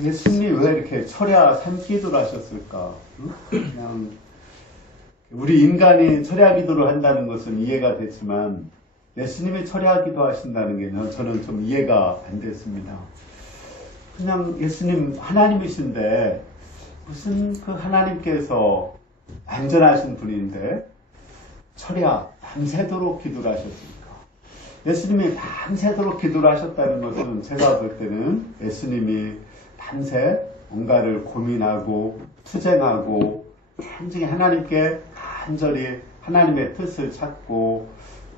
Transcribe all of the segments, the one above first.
예수님이 왜 이렇게 철야 3기도를 하셨을까? 그냥 우리 인간이 철야 기도를 한다는 것은 이해가 됐지만 예수님이 철야 기도 하신다는 게 저는 좀 이해가 안 됐습니다. 그냥 예수님 하나님이신데 무슨 그 하나님께서 안전하신 분인데 철야 밤새도록 기도를 하셨습니까? 예수님이 밤새도록 기도를 하셨다는 것은 제가 볼 때는 예수님이 밤새 뭔가를 고민하고 투쟁하고 단지 하나님께 간절히 하나님의 뜻을 찾고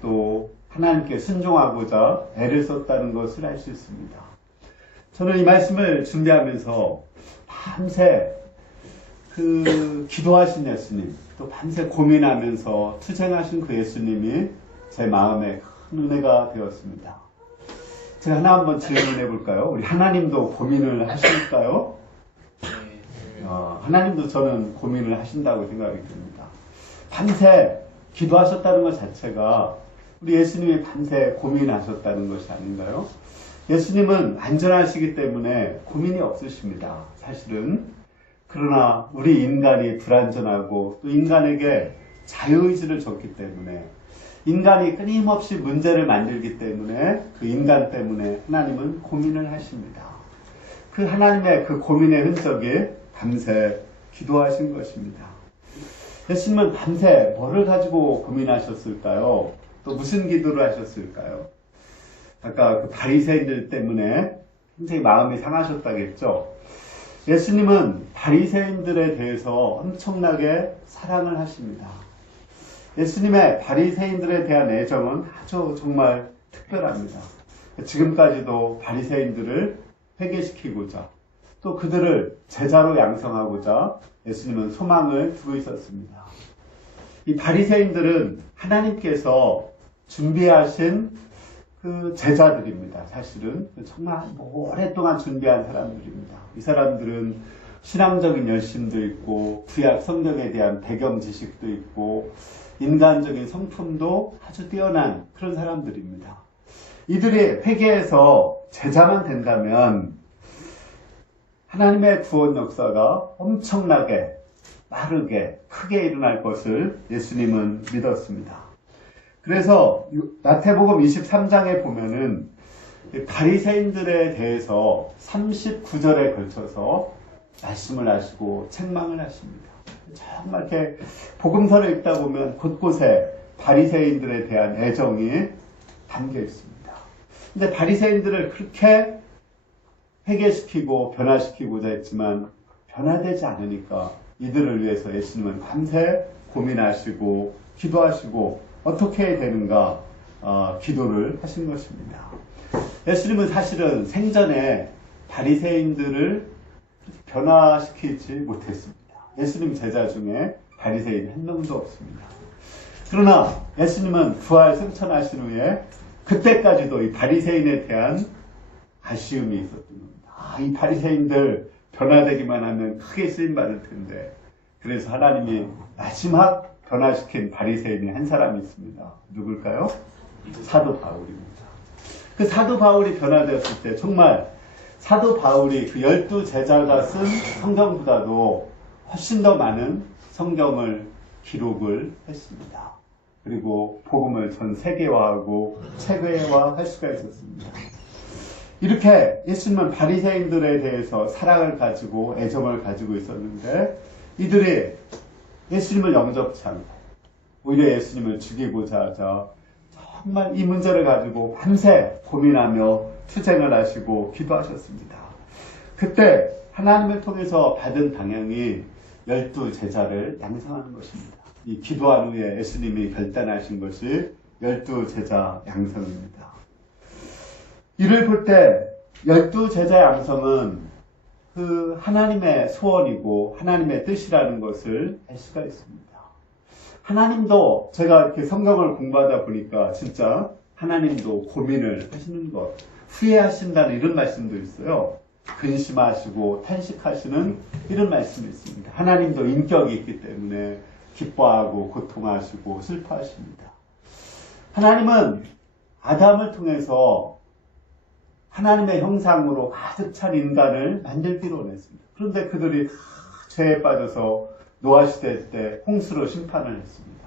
또 하나님께 순종하고자 애를 썼다는 것을 알 수 있습니다. 저는 이 말씀을 준비하면서 밤새 그 기도하신 예수님, 또 밤새 고민하면서 투쟁하신 그 예수님이 제 마음에 큰 은혜가 되었습니다. 제가 하나 한번 질문해 볼까요? 우리 하나님도 고민을 하실까요? 하나님도 저는 고민을 하신다고 생각이 듭니다. 밤새 기도하셨다는 것 자체가 우리 예수님이 밤새 고민하셨다는 것이 아닌가요? 예수님은 안전하시기 때문에 고민이 없으십니다. 사실은. 그러나 우리 인간이 불안전하고 또 인간에게 자유의지를 줬기 때문에 인간이 끊임없이 문제를 만들기 때문에 그 인간 때문에 하나님은 고민을 하십니다. 그 하나님의 그 고민의 흔적이 밤새 기도하신 것입니다. 예수님은 밤새 뭐를 가지고 고민하셨을까요? 또 무슨 기도를 하셨을까요? 아까 그 바리새인들 때문에 굉장히 마음이 상하셨다겠죠. 예수님은 바리새인들에 대해서 엄청나게 사랑을 하십니다. 예수님의 바리새인들에 대한 애정은 아주 정말 특별합니다. 지금까지도 바리새인들을 회개시키고자 또 그들을 제자로 양성하고자 예수님은 소망을 두고 있었습니다. 이 바리새인들은 하나님께서 준비하신 그 제자들입니다. 사실은 정말 오랫동안 준비한 사람들입니다. 이 사람들은 신앙적인 열심도 있고 구약 성경에 대한 배경 지식도 있고 인간적인 성품도 아주 뛰어난 그런 사람들입니다. 이들이 회개해서 제자만 된다면 하나님의 구원 역사가 엄청나게 빠르게 크게 일어날 것을 예수님은 믿었습니다. 그래서 마태복음 23장에 보면은 바리새인들에 대해서 39절에 걸쳐서 말씀을 하시고 책망을 하십니다. 정말 이렇게 복음서를 읽다 보면 곳곳에 바리새인들에 대한 애정이 담겨 있습니다. 근데 바리새인들을 그렇게 회개시키고 변화시키고자 했지만 변화되지 않으니까 이들을 위해서 예수님은 밤새 고민하시고 기도하시고 어떻게 해야 되는가 기도를 하신 것입니다. 예수님은 사실은 생전에 바리새인들을 변화시키지 못했습니다. 예수님 제자 중에 바리새인 한 명도 없습니다. 그러나 예수님은 부활 승천하신 후에 그때까지도 이 바리새인에 대한 아쉬움이 있었던 겁니다. 이 바리새인들 변화되기만 하면 크게 쓰임받을 텐데 그래서 하나님이 마지막 변화시킨 바리새인이 한 사람이 있습니다. 누굴까요? 사도 바울입니다. 그 사도 바울이 변화되었을 때 정말 사도 바울이 그 12제자가 쓴 성경보다도 훨씬 더 많은 성경을 기록을 했습니다. 그리고 복음을 전 세계화하고 체계화할 수가 있었습니다. 이렇게 예수님은 바리새인들에 대해서 사랑을 가지고 애정을 가지고 있었는데 이들이 예수님을 영접치 않고 오히려 예수님을 죽이고자 하자 정말 이 문제를 가지고 밤새 고민하며 투쟁을 하시고 기도하셨습니다. 그때 하나님을 통해서 받은 방향이 12제자를 양성하는 것입니다. 이 기도한 후에 예수님이 결단하신 것이 12제자 양성입니다. 이를 볼 때 12제자 양성은 그 하나님의 소원이고 하나님의 뜻이라는 것을 알 수가 있습니다. 하나님도 제가 이렇게 성경을 공부하다 보니까 진짜 하나님도 고민을 하시는 것, 후회하신다는 이런 말씀도 있어요. 근심하시고 탄식하시는 이런 말씀이 있습니다. 하나님도 인격이 있기 때문에 기뻐하고 고통하시고 슬퍼하십니다. 하나님은 아담을 통해서 하나님의 형상으로 가득 찬 인간을 만들기로 원했습니다. 그런데 그들이 다 죄에 빠져서 노아 시대 때 홍수로 심판을 했습니다.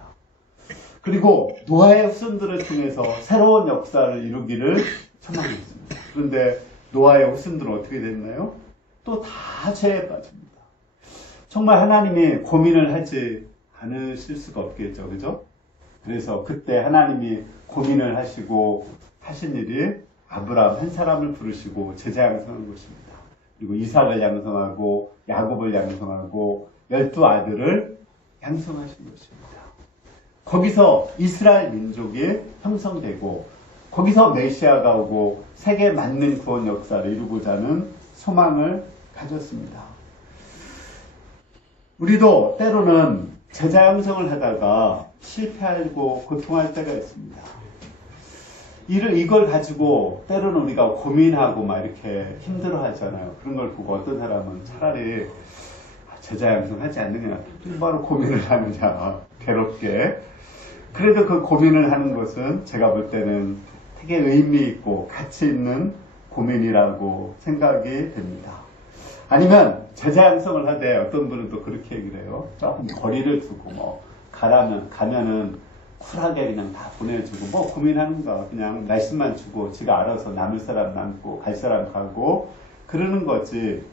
그리고 노아의 후손들을 통해서 새로운 역사를 이루기를 소망했습니다. 그런데 노아의 후손들은 어떻게 됐나요? 또 다 죄에 빠집니다. 정말 하나님이 고민을 하지 않으실 수가 없겠죠. 그죠? 그래서 그때 하나님이 고민을 하시고 하신 일이 아브라함 한 사람을 부르시고 제자 양성한 것입니다. 그리고 이삭을 양성하고 야곱을 양성하고 12아들을 양성하신 것입니다. 거기서 이스라엘 민족이 형성되고 거기서 메시아가 오고 세계 맞는 구원 역사를 이루고자 하는 소망을 가졌습니다. 우리도 때로는 제자 양성을 하다가 실패하고 고통할 때가 있습니다. 이걸 가지고 때로는 우리가 고민하고 막 이렇게 힘들어 하잖아요. 그런 걸 보고 어떤 사람은 차라리 제자 양성하지 않는 게 낫다. 바로 고민을 하느냐, 괴롭게. 그래도 그 고민을 하는 것은 제가 볼 때는 되게 의미 있고 가치 있는 고민이라고 생각이 됩니다. 아니면 제자 양성을 하되 어떤 분은 또 그렇게 얘기를 해요. 조금 거리를 두고 가면은 쿨하게 그냥 다 보내주고 고민하는가 그냥 말씀만 주고 지가 알아서 남을 사람 남고 갈 사람 가고 그러는 거지.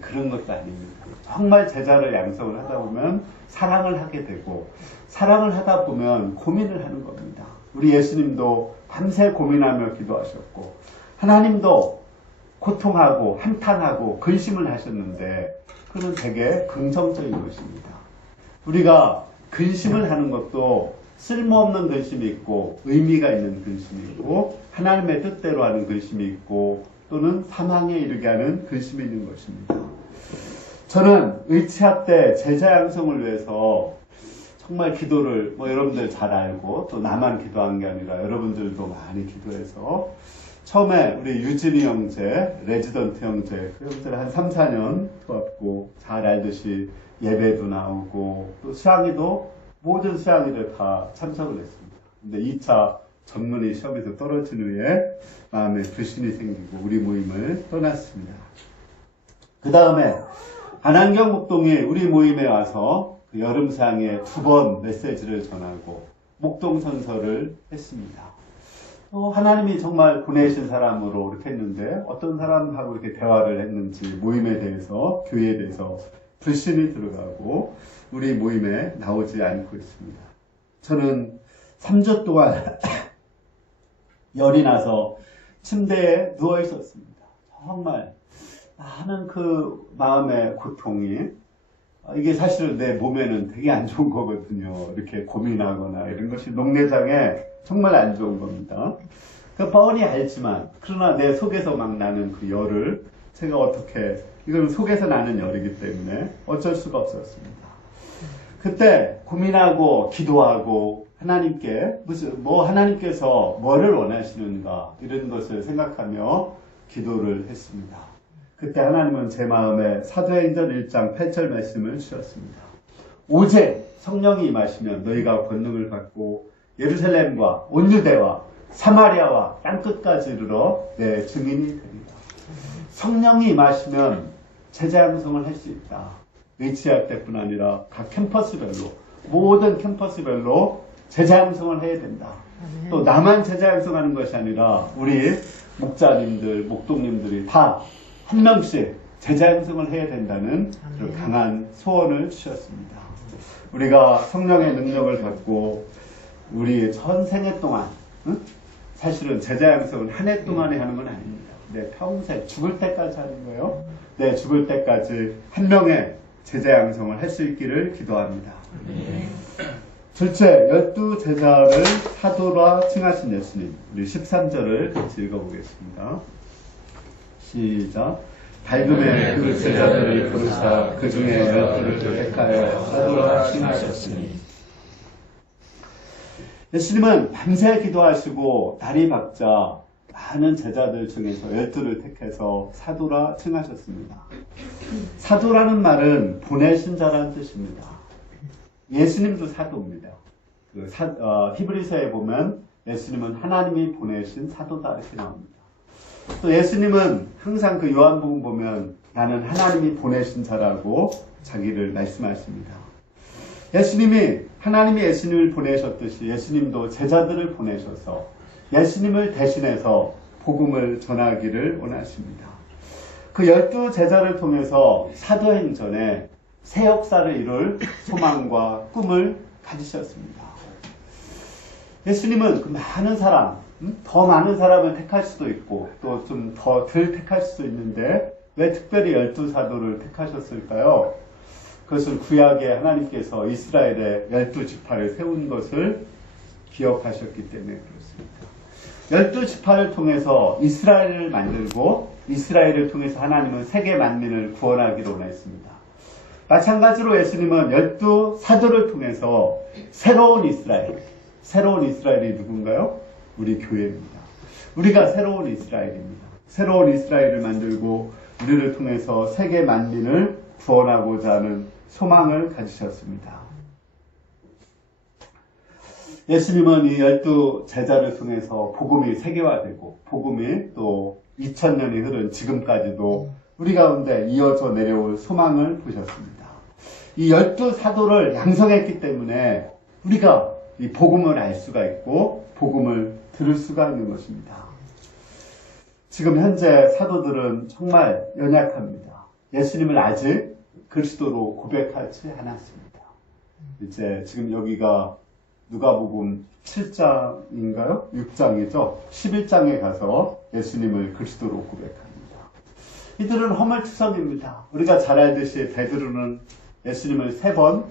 그런 것도 아닙니다. 정말 제자를 양성을 하다 보면 사랑을 하게 되고 사랑을 하다 보면 고민을 하는 겁니다. 우리 예수님도 밤새 고민하며 기도하셨고 하나님도 고통하고 한탄하고 근심을 하셨는데 그건 되게 긍정적인 것입니다. 우리가 근심을 하는 것도 쓸모없는 근심이 있고 의미가 있는 근심이 있고 하나님의 뜻대로 하는 근심이 있고 또는 사망에 이르게 하는 근심이 있는 것입니다. 저는 의치학 때 제자 양성을 위해서 정말 기도를 여러분들 잘 알고 또 나만 기도한 게 아니라 여러분들도 많이 기도해서 처음에 우리 유진이 형제, 레지던트 형제 그 형제를 한 3, 4년 도왔고 잘 알듯이 예배도 나오고 또 수양회도 모든 수양회를 다 참석을 했습니다. 근데 2차 전문의 시험에서 떨어진 후에 마음에 불신이 생기고 우리 모임을 떠났습니다. 그 다음에 안한경 목동이 우리 모임에 와서 그 여름 수양회 2번 메시지를 전하고 목동선서를 했습니다. 하나님이 정말 보내신 사람으로 이렇게 했는데 어떤 사람하고 이렇게 대화를 했는지 모임에 대해서 교회에 대해서 불신이 들어가고 우리 모임에 나오지 않고 있습니다. 저는 3주 동안 열이 나서 침대에 누워 있었습니다. 정말 하는 그 마음의 고통이 이게 사실은 내 몸에는 되게 안 좋은 거거든요. 이렇게 고민하거나 이런 것이 녹내장에 정말 안 좋은 겁니다. 그러니까 뻔히 알지만 그러나 내 속에서 막 나는 그 열을 제가 어떻게 이건 속에서 나는 열이기 때문에 어쩔 수가 없었습니다. 그때 고민하고 기도하고 하나님께 하나님께서 뭐를 원하시는가 이런 것을 생각하며 기도를 했습니다. 그때 하나님은 제 마음에 사도행전 1장 8절 말씀을 주셨습니다. 오직 성령이 임하시면 너희가 권능을 받고 예루살렘과 온 유대와 사마리아와 땅끝까지 이르러 내 증인이 되리라. 성령이 임하시면 제자 양성을 할 수 있다. 의치할 때뿐 아니라 각 캠퍼스별로 모든 캠퍼스별로 제자 양성을 해야 된다. 또 나만 제자 양성하는 것이 아니라 우리 목자님들, 목동님들이 다 한 명씩 제자 양성을 해야 된다는 그런 강한 소원을 주셨습니다. 우리가 성령의 능력을 받고 우리 전생애 동안 사실은 제자 양성은 한 해 동안에 하는 건 아닙니다. 내 평생 죽을 때까지 하는 거예요. 내 죽을 때까지 한 명의 제자 양성을 할 수 있기를 기도합니다. 둘째, 12제자를 사도라 칭하신 예수님. 우리 13절을 같이 읽어보겠습니다. 시작. 밝음의 그 제자들을 부르사 그 중에 12를 택하여 사도라 칭하셨으니. 예수님은 밤새 기도하시고 날이 밝자 많은 제자들 중에서 12를 택해서 사도라 칭하셨습니다. 사도라는 말은 보내신 자라는 뜻입니다. 예수님도 사도입니다. 히브리서에 보면 예수님은 하나님이 보내신 사도다 이렇게 나옵니다. 또 예수님은 항상 그 요한복음 보면 나는 하나님이 보내신 자라고 자기를 말씀하십니다. 하나님이 예수님을 보내셨듯이 예수님도 제자들을 보내셔서 예수님을 대신해서 복음을 전하기를 원하십니다. 그 12 제자를 통해서 사도행전에 새 역사를 이룰 소망과 꿈을 가지셨습니다. 예수님은 그 많은 사람, 더 많은 사람을 택할 수도 있고 또 좀 더 덜 택할 수도 있는데 왜 특별히 12 사도를 택하셨을까요? 그것은 구약에 하나님께서 이스라엘의 12 지파를 세운 것을 기억하셨기 때문에 그렇습니다. 12 지파를 통해서 이스라엘을 만들고 이스라엘을 통해서 하나님은 세계 만민을 구원하기로 원했습니다. 마찬가지로 예수님은 12 사도를 통해서 새로운 이스라엘이 누군가요? 우리 교회입니다. 우리가 새로운 이스라엘입니다. 새로운 이스라엘을 만들고 우리를 통해서 세계 만민을 구원하고자 하는 소망을 가지셨습니다. 예수님은 이 12 제자를 통해서 복음이 세계화되고 복음이 또 2000년이 흐른 지금까지도 우리 가운데 이어져 내려올 소망을 보셨습니다. 이 12 사도를 양성했기 때문에 우리가 이 복음을 알 수가 있고 복음을 들을 수가 있는 것입니다. 지금 현재 사도들은 정말 연약합니다. 예수님을 아직 그리스도로 고백하지 않았습니다. 이제 지금 여기가 누가복음 7장인가요? 6장이죠. 11장에 가서 예수님을 그리스도로 고백합니다. 이들은 허물투성입니다. 우리가 잘 알듯이 베드로는 예수님을 3번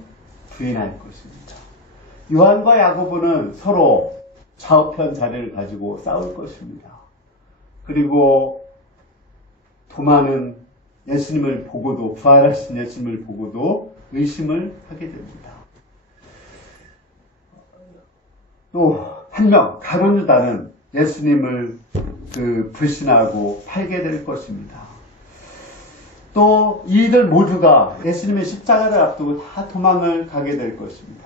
부인할 것입니다. 요한과 야고보는 서로 좌우편 자리를 가지고 싸울 것입니다. 그리고 도마는 예수님을 보고도 부활하신 예수님을 보고도 의심을 하게 됩니다. 또 한 명 가룟 유다는 예수님을 불신하고 팔게 될 것입니다. 또 이들 모두가 예수님의 십자가를 앞두고 다 도망을 가게 될 것입니다.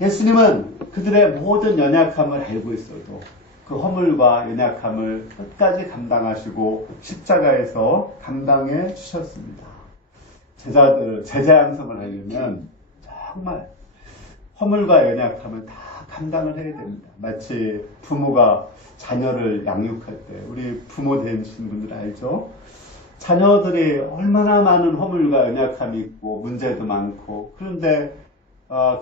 예수님은 그들의 모든 연약함을 알고 있어도 그 허물과 연약함을 끝까지 감당하시고 십자가에서 감당해 주셨습니다. 제자 양성을 하려면 정말 허물과 연약함을 다 감당을 해야 됩니다. 마치 부모가 자녀를 양육할 때 우리 부모 되신 분들 알죠? 자녀들이 얼마나 많은 허물과 연약함이 있고 문제도 많고 그런데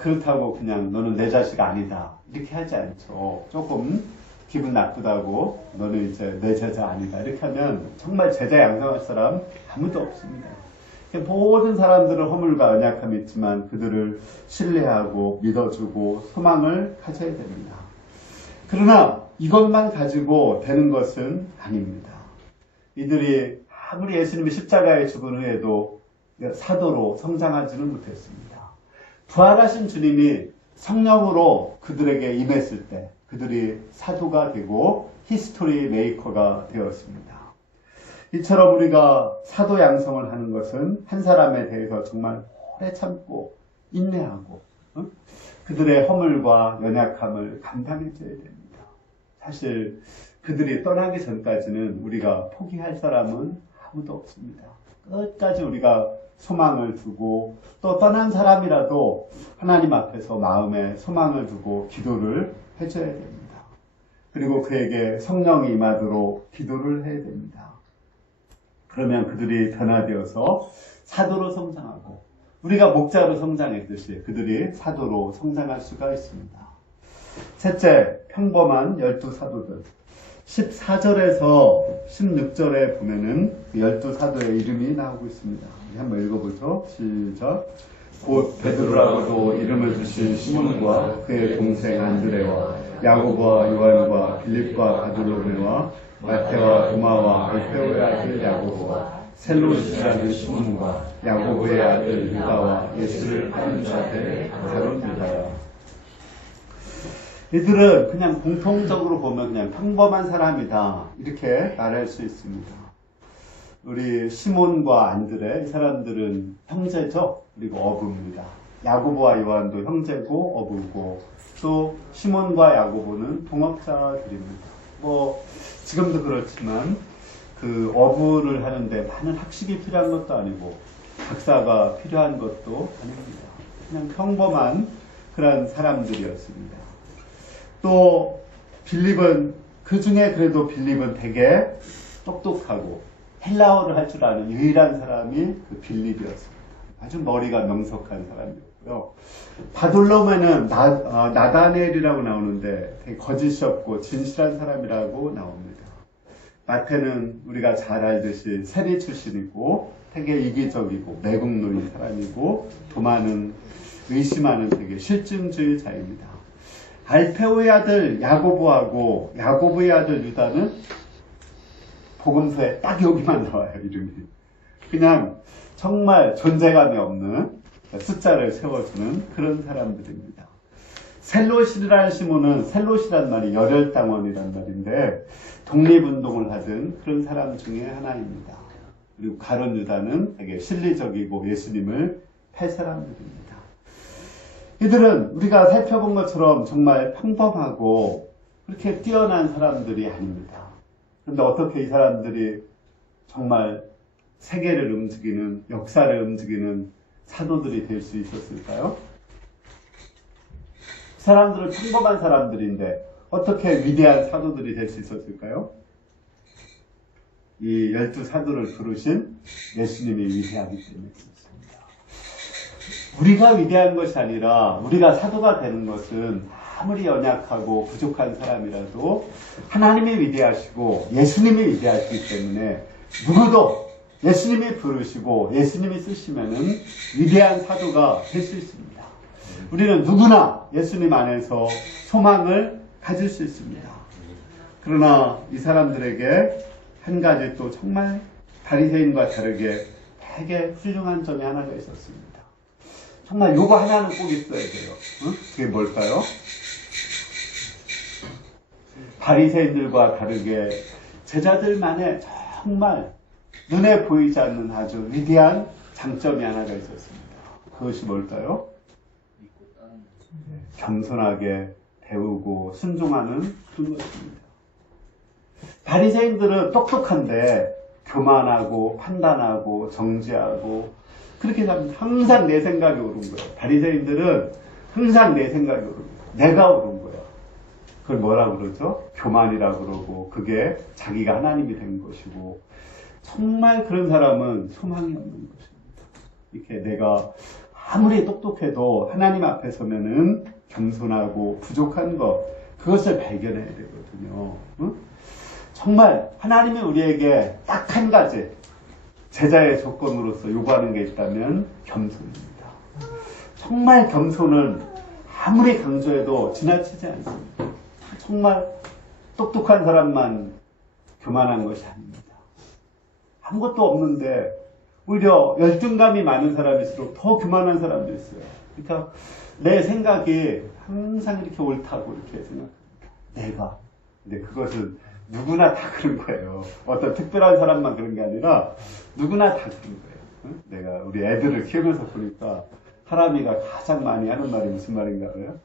그렇다고 그냥 너는 내 자식 아니다 이렇게 하지 않죠. 조금 기분 나쁘다고 너는 이제 내 제자 아니다 이렇게 하면 정말 제자 양성할 사람 아무도 없습니다. 모든 사람들은 허물과 연약함이 있지만 그들을 신뢰하고 믿어주고 소망을 가져야 됩니다. 그러나 이것만 가지고 되는 것은 아닙니다. 이들이 아무리 예수님이 십자가에 죽은 후에도 사도로 성장하지는 못했습니다. 부활하신 주님이 성령으로 그들에게 임했을 때 그들이 사도가 되고 히스토리 메이커가 되었습니다. 이처럼 우리가 사도 양성을 하는 것은 한 사람에 대해서 정말 오래 참고 인내하고 그들의 허물과 연약함을 감당해줘야 됩니다. 사실 그들이 떠나기 전까지는 우리가 포기할 사람은 아무도 없습니다. 끝까지 우리가 소망을 두고 또 떠난 사람이라도 하나님 앞에서 마음에 소망을 두고 기도를 해줘야 됩니다. 그리고 그에게 성령이 임하도록 기도를 해야 됩니다. 그러면 그들이 변화되어서 사도로 성장하고 우리가 목자로 성장했듯이 그들이 사도로 성장할 수가 있습니다. 셋째, 평범한 12 사도들. 14절에서 16절에 보면은 12 사도의 이름이 나오고 있습니다. 한번 읽어보죠. 시작. 곧 베드로라고도 이름을 주신 시몬과 그의 동생 안드레와 야고보와 요한과 빌립과 바돌로메와 마테와 도마와 알페오의 아들 야고보와 셀로시라는 시몬과 야고보의 아들 유다와 예수를 파는 자들의 가론 유다야. 이들은 그냥 공통적으로 보면 그냥 평범한 사람이다 이렇게 말할 수 있습니다. 우리 시몬과 안드레 이 사람들은 형제죠. 그리고 어부입니다. 야고보와 요한도 형제고 어부고 또 시몬과 야고보는 동업자들입니다. 뭐 지금도 그렇지만 그 어부를 하는데 많은 학식이 필요한 것도 아니고 박사가 필요한 것도 아닙니다. 그냥 평범한 그런 사람들이었습니다. 또 빌립은 그 중에 그래도 빌립은 되게 똑똑하고 헬라어를 할 줄 아는 유일한 사람이 그 빌립이었습니다. 아주 머리가 명석한 사람이었고요. 바돌로메는 나다넬이라고 나오는데 되게 거짓이 없고 진실한 사람이라고 나옵니다. 마태는 우리가 잘 알듯이 세리 출신이고 되게 이기적이고 매국노인 사람이고 도마는 의심하는 되게 실증주의자입니다. 알페오의 아들 야고보하고 야고보의 아들 유다는 복음서에 딱 여기만 나와요, 이름이. 그냥 정말 존재감이 없는 숫자를 세워주는 그런 사람들입니다. 셀롯이라는 시몬은, 셀롯이란 말이 열혈당원이란 말인데 독립운동을 하던 그런 사람 중에 하나입니다. 그리고 가룟 유다는 되게 실리적이고 예수님을 팔 사람들입니다. 이들은 우리가 살펴본 것처럼 정말 평범하고 그렇게 뛰어난 사람들이 아닙니다. 그런데 어떻게 이 사람들이 정말 세계를 움직이는, 역사를 움직이는 사도들이 될 수 있었을까요? 사람들은 평범한 사람들인데 어떻게 위대한 사도들이 될 수 있었을까요? 이 12사도를 부르신 예수님이 위대하기 때문에 그렇습니다. 우리가 위대한 것이 아니라 우리가 사도가 되는 것은 아무리 연약하고 부족한 사람이라도 하나님이 위대하시고 예수님이 위대하시기 때문에 누구도 예수님이 부르시고 예수님이 쓰시면은 위대한 사도가 될 수 있습니다. 우리는 누구나 예수님 안에서 소망을 가질 수 있습니다. 그러나 이 사람들에게 한 가지 또 정말 바리새인과 다르게 되게 훌륭한 점이 하나가 있었습니다. 정말 요거 하나는 꼭 있어야 돼요. 그게 뭘까요? 바리새인들과 다르게 제자들만의 정말 눈에 보이지 않는 아주 위대한 장점이 하나가 있었습니다. 그것이 뭘까요? 겸손하게 배우고 순종하는 그런 것입니다. 바리새인들은 똑똑한데 교만하고 판단하고 정죄하고 그렇게 하면 항상 내 생각이 옳은 거예요. 바리새인들은 항상 내 생각이 옳은 거예요. 내가 옳은 거예요. 그걸 뭐라고 그러죠? 교만이라고 그러고 그게 자기가 하나님이 된 것이고 정말 그런 사람은 소망이 없는 것입니다. 이렇게 내가 아무리 똑똑해도 하나님 앞에 서면은 겸손하고 부족한 것 그것을 발견해야 되거든요. 응? 정말 하나님이 우리에게 딱 한 가지 제자의 조건으로서 요구하는 게 있다면 겸손입니다. 정말 겸손은 아무리 강조해도 지나치지 않습니다. 정말 똑똑한 사람만 교만한 것이 아닙니다. 아무것도 없는데 오히려 열등감이 많은 사람일수록 더 교만한 사람도 있어요. 그러니까 내 생각이 항상 이렇게 옳다고 이렇게 생각합니다. 근데 그것은 누구나 다 그런 거예요. 어떤 특별한 사람만 그런 게 아니라 누구나 다 그런 거예요. 응? 내가 우리 애들을 키우면서 보니까 하람이가 가장 많이 하는 말이 무슨 말인가 봐요?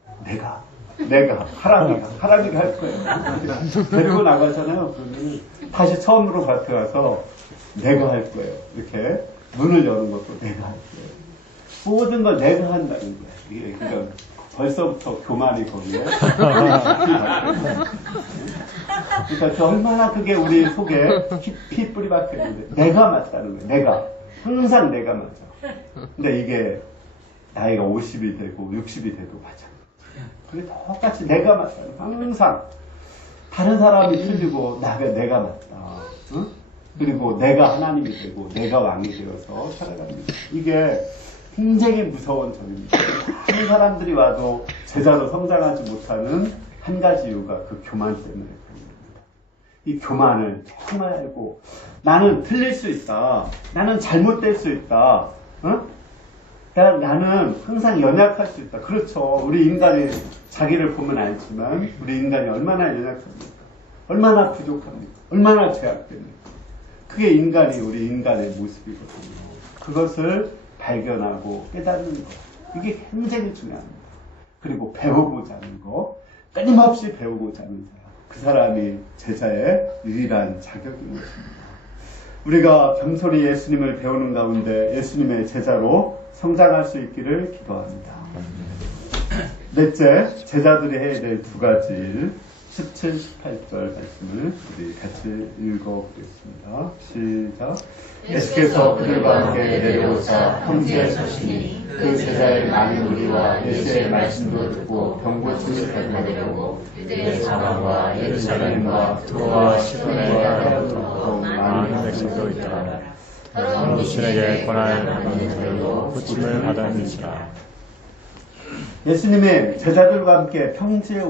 내가 하람이가 할 거예요. 데리고 나가잖아요. 그러면 다시 처음으로 밭에 가서 내가 할 거예요. 이렇게 문을 여는 것도 내가 할 거예요. 모든 걸 내가 한다는 거예요. 이게 그러니까 벌써부터 교만이 거기에 그러니까 얼마나 그게 우리 속에 깊이 뿌리박혀 있는데 내가 맞다는 거예요. 내가 항상 내가 맞아. 근데 이게 나이가 50이 되고 60이 돼도 맞아. 그게 똑같이 내가 맞다는 거예요. 항상 다른 사람이 틀리고 내가 맞다. 응? 그리고 내가 하나님이 되고 내가 왕이 되어서 살아갑니다. 이게 굉장히 무서운 점입니다. 많은 사람들이 와도 제자로 성장하지 못하는 한 가지 이유가 그 교만 때문에 그런 겁니다. 이 교만을 정말 알고 나는 틀릴 수 있다. 나는 잘못될 수 있다. 응? 나는 항상 연약할 수 있다. 그렇죠. 우리 인간이 자기를 보면 알지만 우리 인간이 얼마나 연약합니까? 얼마나 부족합니까? 얼마나 죄악됩니까? 그게 우리 인간의 모습이거든요. 그것을 발견하고 깨닫는 것. 이게 굉장히 중요합니다. 그리고 배우고자 하는 거. 끊임없이 배우고자 하는 사람. 그 사람이 제자의 유일한 자격인 것입니다. 우리가 겸손히 예수님을 배우는 가운데 예수님의 제자로 성장할 수 있기를 기도합니다. 넷째, 제자들이 해야 될 두 가지 일, 17, 18절 말씀을 우리 같이 읽어보겠습니다. 시작. 예수께서 그들과 함께 내려오사 평지에 서시니 그 제자의 많은 무리와 예수의 말씀도 듣고 병고침을 받으려고 유대의 사방과 예루살렘과 두로와 시돈에 가로로 많은 백성도 있더라. 더러운 귀신에게 권한을 받는 자들도 고침을 받았는지라. 예수님이 제자들과 함께 평지에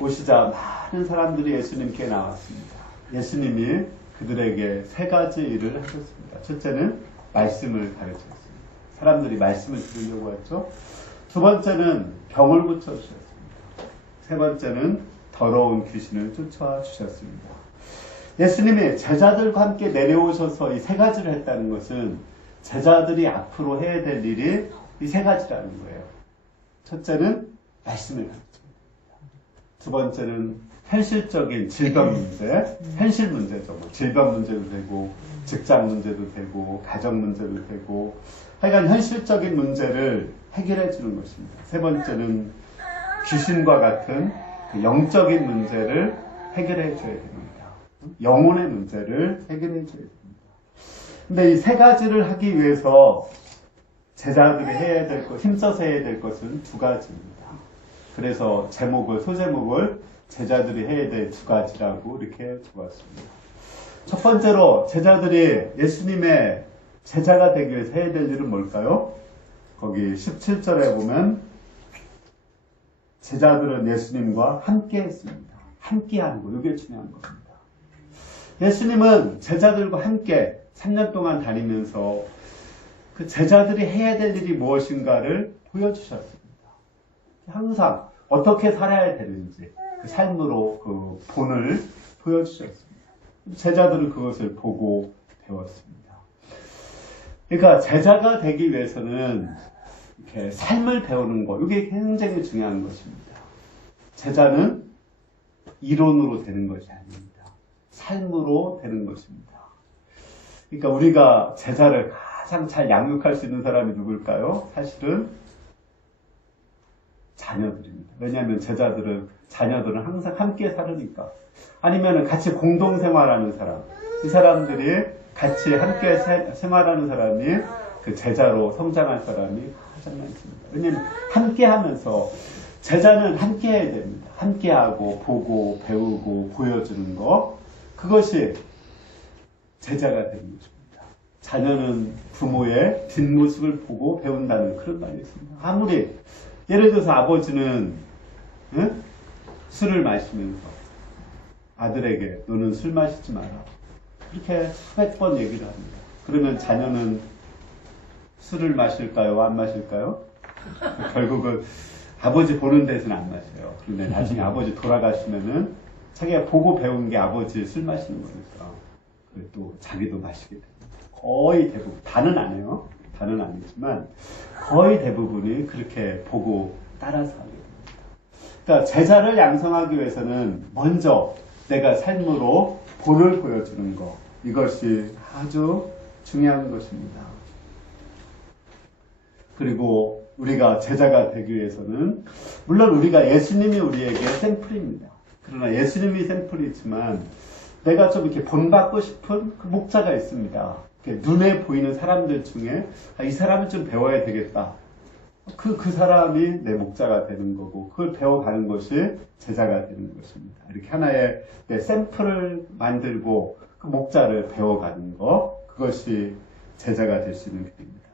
오시자 많은 사람들이 예수님께 나왔습니다. 예수님이 그들에게 세 가지 일을 하셨습니다. 첫째는 말씀을 가르쳤습니다. 사람들이 말씀을 들으려고 했죠. 두 번째는 병을 고쳐주셨습니다. 세 번째는 더러운 귀신을 쫓아주셨습니다. 예수님이 제자들과 함께 내려오셔서 이 세 가지를 했다는 것은 제자들이 앞으로 해야 될 일이 이 세 가지라는 거예요. 첫째는 말씀을 가르칩니다. 두 번째는 현실적인 질병 문제, 현실 문제죠. 뭐 질병 문제도 되고, 직장 문제도 되고, 가정 문제도 되고, 하여간 현실적인 문제를 해결해 주는 것입니다. 세 번째는 귀신과 같은 그 영적인 문제를 해결해 줘야 됩니다. 영혼의 문제를 해결해 줘야 됩니다. 근데 이 세 가지를 하기 위해서 제자들이 해야 될 것, 힘써서 해야 될 것은 두 가지입니다. 그래서 소제목을 제자들이 해야 될 두 가지라고 이렇게 적었습니다. 첫 번째로 제자들이 예수님의 제자가 되기 위해서 해야 될 일은 뭘까요? 거기 17절에 보면 제자들은 예수님과 함께 했습니다. 함께 하는 거, 이게 중요한 겁니다. 예수님은 제자들과 함께 3년 동안 다니면서 그 제자들이 해야 될 일이 무엇인가를 보여주셨습니다. 항상 어떻게 살아야 되는지 그 삶으로 그 본을 보여주셨습니다. 제자들은 그것을 보고 배웠습니다. 그러니까 제자가 되기 위해서는 이렇게 삶을 배우는 것, 이게 굉장히 중요한 것입니다. 제자는 이론으로 되는 것이 아닙니다. 삶으로 되는 것입니다. 그러니까 우리가 제자를 가장 잘 양육할 수 있는 사람이 누굴까요? 사실은 자녀들입니다. 왜냐하면 자녀들은 항상 함께 살으니까. 아니면 같이 공동생활하는 사람. 이 사람들이 같이 함께 생활하는 사람이 그 제자로 성장할 사람이 가장 많습니다. 왜냐하면 함께 하면서 제자는 함께 해야 됩니다. 함께 하고 보고 배우고 보여주는 거. 그것이 제자가 되는 것입니다. 자녀는 부모의 뒷모습을 보고 배운다는 그런 말이 있습니다. 아무리 예를 들어서 아버지는 술을 마시면서 아들에게 너는 술 마시지 마라. 그렇게 수백 번 얘기를 합니다. 그러면 자녀는 술을 마실까요? 안 마실까요? 결국은 아버지 보는 데서는 안 마셔요. 그런데 나중에 아버지 돌아가시면은 자기가 보고 배운 게 아버지 술 마시는 거니까 또 자기도 마시게 됩니다. 거의 대부분, 다는 안 해요. 다는 아니지만 거의 대부분이 그렇게 보고 따라서 하게 됩니다. 그러니까 제자를 양성하기 위해서는 먼저 내가 삶으로 본을 보여주는 것, 이것이 아주 중요한 것입니다. 그리고 우리가 제자가 되기 위해서는 물론 우리가 예수님이 우리에게 샘플입니다. 그러나 예수님이 샘플이지만 내가 좀 이렇게 본받고 싶은 그 목자가 있습니다. 눈에 보이는 사람들 중에 이 사람을 좀 배워야 되겠다. 그 사람이 내 목자가 되는 거고 그걸 배워가는 것이 제자가 되는 것입니다. 이렇게 하나의 샘플을 만들고 그 목자를 배워가는 것, 그것이 제자가 될 수 있는 길입니다.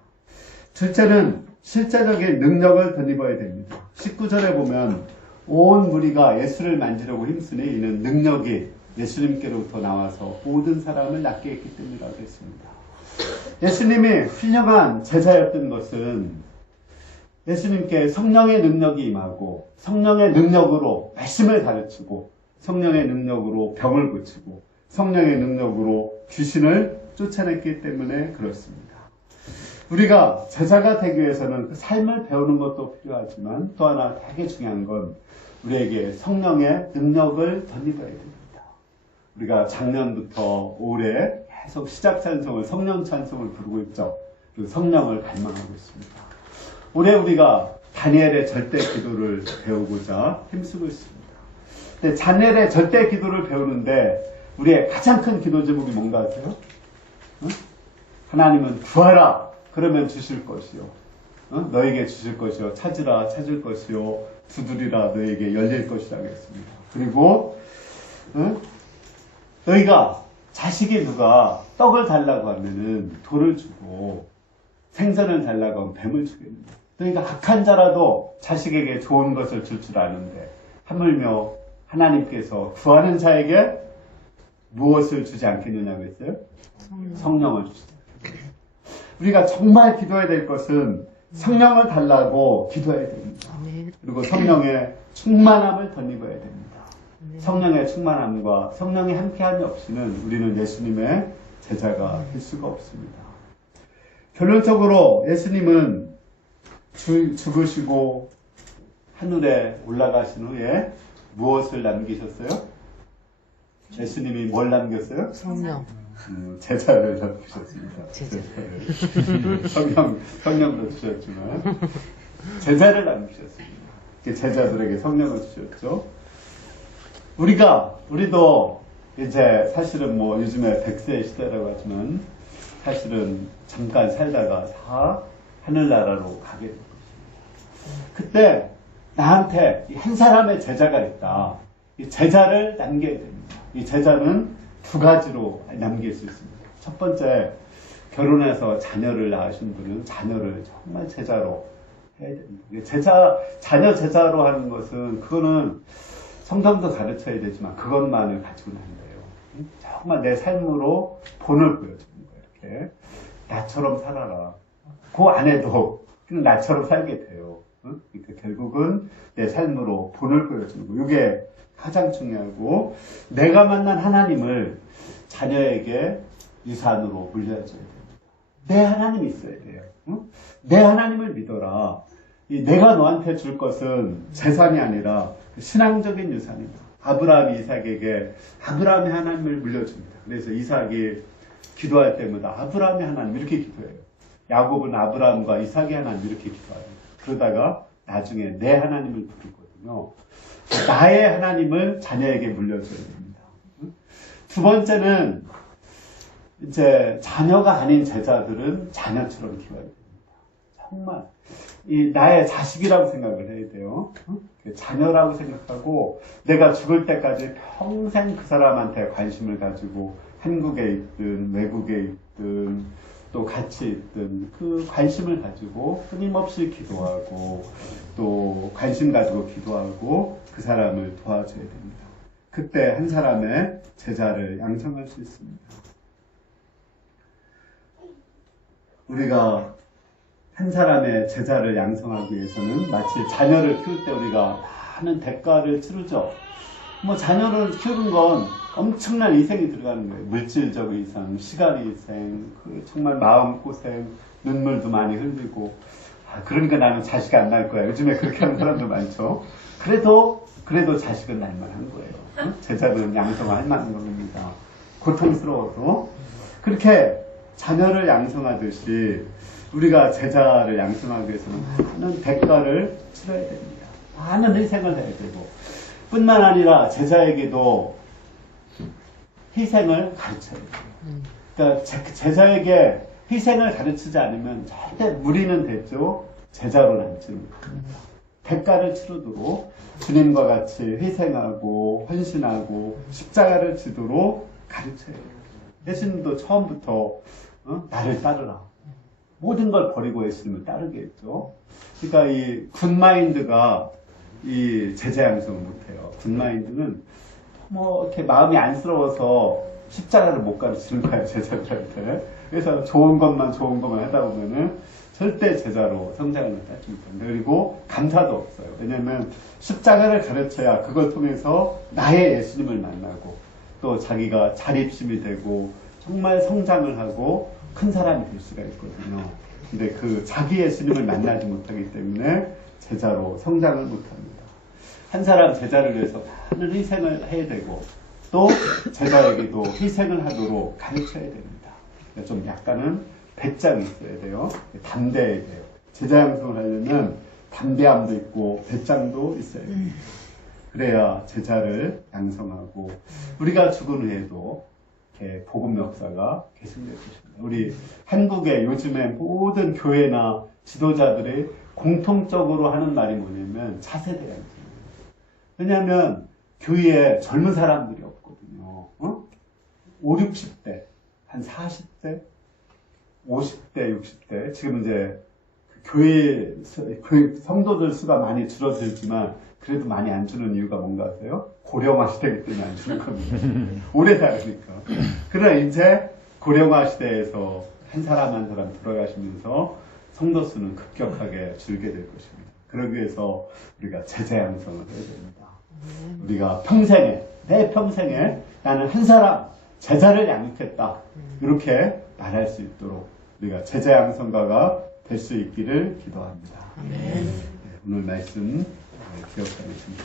둘째는 실제적인 능력을 덧입어야 됩니다. 19절에 보면 온 무리가 예수를 만지려고 힘쓰니 이는 능력이 예수님께로부터 나와서 모든 사람을 낫게 했기 때문이라고 했습니다. 예수님이 훌륭한 제자였던 것은 예수님께 성령의 능력이 임하고 성령의 능력으로 말씀을 가르치고 성령의 능력으로 병을 고치고 성령의 능력으로 귀신을 쫓아냈기 때문에 그렇습니다. 우리가 제자가 되기 위해서는 그 삶을 배우는 것도 필요하지만 또 하나 되게 중요한 건 우리에게 성령의 능력을 덧입어야 됩니다. 우리가 작년부터 올해 계속 시작 찬송을 성령 찬송을 부르고 있죠. 그 성령을 갈망하고 있습니다. 올해 우리가 다니엘의 절대 기도를 배우고자 힘쓰고 있습니다. 근데 다니엘의 절대 기도를 배우는데 우리의 가장 큰 기도 제목이 뭔가 아세요? 응? 하나님은 구하라 그러면 주실 것이요. 응? 너에게 주실 것이요. 찾으라 찾을 것이요. 두드리라 너에게 열릴 것이라 했습니다. 그리고 응? 너희가 자식이 누가 떡을 달라고 하면은 돌을 주고 생선을 달라고 하면 뱀을 주겠느냐. 너희가 악한 자라도 자식에게 좋은 것을 줄 줄 아는데 하물며 하나님께서 구하는 자에게 무엇을 주지 않겠느냐고 했어요? 성령을 주시다. 우리가 정말 기도해야 될 것은 성령을 달라고 기도해야 됩니다. 그리고 성령의 충만함을 덧입어야 됩니다. 성령의 충만함과 성령의 함께함이 없이는 우리는 예수님의 제자가 될 수가 없습니다. 결론적으로 예수님은 죽으시고 하늘에 올라가신 후에 무엇을 남기셨어요? 예수님이 뭘 남겼어요? 성령. 제자를 남기셨습니다. 성령도 주셨지만 제자를 남기셨습니다. 제자들에게 성령을 주셨죠. 우리도 이제 사실은 뭐 요즘에 100세 시대라고 하지만 사실은 잠깐 살다가 다 하늘나라로 가게 될 것입니다. 그때 나한테 한 사람의 제자가 있다. 이 제자를 남겨야 됩니다. 이 제자는 두 가지로 남길 수 있습니다. 첫 번째, 결혼해서 자녀를 낳으신 분은 자녀를 정말 제자로 해야 됩니다. 자녀 제자로 하는 것은 그거는 성경도 가르쳐야 되지만 그것만을 가지고는 안 돼요. 정말 내 삶으로 본을 보여주는 거예요. 이렇게 나처럼 살아라. 그 안에도 그냥 나처럼 살게 돼요. 그러니까 결국은 내 삶으로 본을 보여주는 거. 이게 가장 중요하고 내가 만난 하나님을 자녀에게 유산으로 물려줘야 됩니다. 내 하나님이 있어야 돼요. 내 하나님을 믿어라. 내가 너한테 줄 것은 재산이 아니라 신앙적인 유산입니다. 아브라함이 이삭에게 아브라함의 하나님을 물려줍니다. 그래서 이삭이 기도할 때마다 아브라함의 하나님 이렇게 기도해요. 야곱은 아브라함과 이삭의 하나님 이렇게 기도해요. 그러다가 나중에 내 하나님을 부르거든요. 나의 하나님을 자녀에게 물려줘야 됩니다. 두 번째는 이제 자녀가 아닌 제자들은 자녀처럼 키워야 됩니다. 정말 나의 자식이라고 생각을 해야 돼요. 자녀라고 생각하고 내가 죽을 때까지 평생 그 사람한테 관심을 가지고 한국에 있든 외국에 있든 또 같이 있든 그 관심을 가지고 끊임없이 기도하고 또 관심 가지고 기도하고 그 사람을 도와줘야 됩니다. 그때 한 사람의 제자를 양성할 수 있습니다. 우리가 한 사람의 제자를 양성하기 위해서는 마치 자녀를 키울 때 우리가 많은 대가를 치르죠. 뭐 자녀를 키우는 건 엄청난 희생이 들어가는 거예요. 물질적 희생, 시간 희생, 정말 마음고생, 눈물도 많이 흘리고 그러니까 나는 자식 안 낳을 거야. 요즘에 그렇게 하는 사람도 많죠. 그래도 자식은 낳을만한 거예요. 제자는 양성할 만한 겁니다. 고통스러워도 그렇게 자녀를 양성하듯이 우리가 제자를 양성하기 위해서는 많은 대가를 치러야 됩니다. 많은 희생을 해야 되고 뿐만 아니라 제자에게도 희생을 가르쳐야 돼요. 그러니까 제자에게 희생을 가르치지 않으면 절대 무리는 됐죠. 제자로 남지는 못합니다. 대가를 치르도록 주님과 같이 희생하고 헌신하고 십자가를 지도록 가르쳐야 돼요. 예수님도 처음부터 나를 따르라. 모든 걸 버리고 예수님을 따르게 했죠. 그러니까 이 굿마인드가 이 제자 양성을 못해요. 굿마인드는 뭐 이렇게 마음이 안쓰러워서 십자가를 못 가르치는 거예요, 제자들한테. 그래서 좋은 것만 하다 보면은 절대 제자로 성장을 못하지 못합니다. 그리고 감사도 없어요. 왜냐면 십자가를 가르쳐야 그걸 통해서 나의 예수님을 만나고 또 자기가 자립심이 되고 정말 성장을 하고 큰 사람이 될 수가 있거든요. 근데 그 자기 예수님을 만나지 못하기 때문에 제자로 성장을 못합니다. 한 사람 제자를 위해서 많은 희생을 해야 되고 또 제자에게도 희생을 하도록 가르쳐야 됩니다. 좀 약간은 배짱이 있어야 돼요. 담대해야 돼요. 제자 양성을 하려면 담대함도 있고 배짱도 있어야 됩니다. 그래야 제자를 양성하고 우리가 죽은 후에도 이렇게 복음 역사가 계속될 것입니다. 우리 한국의 요즘에 모든 교회나 지도자들이 공통적으로 하는 말이 뭐냐면 차세대 양성. 왜냐하면 교회에 젊은 사람들이 없거든요. 5, 60대, 한 40대, 50대, 60대. 지금 이제 교회 성도들 수가 많이 줄어들지만 그래도 많이 안 주는 이유가 뭔가 아세요? 고령화 시대이기 때문에 안 주는 겁니다. 오래 살으니까. 그러나 이제 고령화 시대에서 한 사람 한 사람 돌아가시면서 성도 수는 급격하게 줄게 될 것입니다. 그러기 위해서 우리가 제자 양성을 해야 됩니다. 우리가 평생에, 내 평생에 나는 한 사람 제자를 양육했다. 이렇게 말할 수 있도록 우리가 제자 양성가가 될 수 있기를 기도합니다. 네, 오늘 말씀 기억하겠습니다.